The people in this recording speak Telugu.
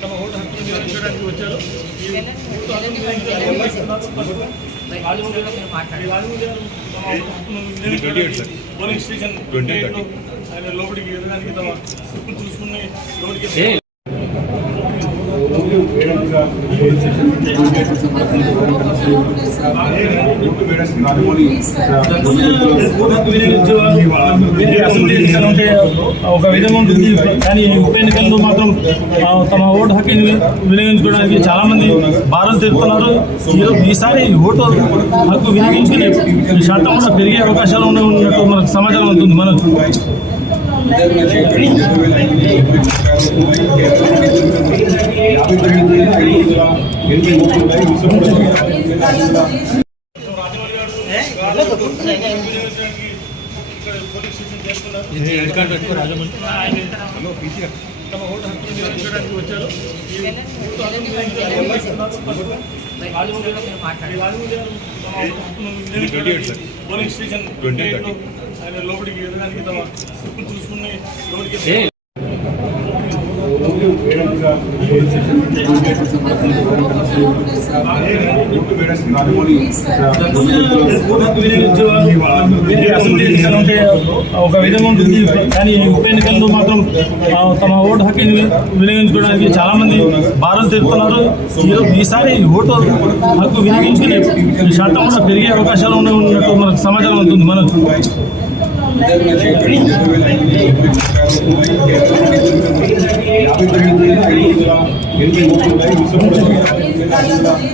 తమ ఓటు హక్కును వినియోగించడానికి వచ్చారు ఈ ఓటు హక్కును వినియోగించడానికి రాజమౌళి గారు ఈ రాజమౌళి గారు తమ ఓటు హక్కును వినియోగించడానికి పోలీస్ స్టేషన్ గేట్లో ఆయన లోపలికి ఎదగడానికి తమ స్లిప్పులు చూసుకుని లోపలికి అసెంబ్లీ ఎన్నికలు ఉంటే ఒక విధంగా ఉంటుంది. కానీ ఉప ఎన్నికల్లో మాత్రం తమ ఓటు హక్కుని వినియోగించుకోవడానికి చాలా మంది భారం తెలుపుతున్నారు ఈసారి ఓటు హక్కు వినియోగించుకునే శాతం కూడా పెరిగే అవకాశాలు ఉన్నట్టు మనకు సమాచారం ఉంటుంది. మనకు వినియోగించడానికి ఇక్కడ పోలీస్ స్టేషన్ చేస్తున్నారు ఆయన తమ ఓటు హక్కును వినియోగించడానికి వచ్చారు ఈ ఓటు హక్కును వినియోగించడానికి రాజమౌళి గారు ఈ రాజమౌళి గారు తమ ఓటు హక్కును వినియోగించడానికి పోలీస్ స్టేషన్ గేట్లో ఆయన లోపలికి ఎదగడానికి తమ స్లిప్పులు చూసుకుని లోపలికి అసెంబ్లీ ఎన్నికలు ఉంటే ఒక విధంగా ఉంటుంది కానీ ఉప ఎన్నికల్లో మాత్రం తమ ఓటు హక్కుని వినియోగించుకోవడానికి చాలా మంది భారం తెలుపుతున్నారు ఈసారి ఓటు హక్కు వినియోగించుకునే శాతం కూడా పెరిగే అవకాశాలు ఉన్నట్టు మనకు సమాచారం ఉంటుంది మనకు 이렇게 목표가 있으면 좋겠습니다.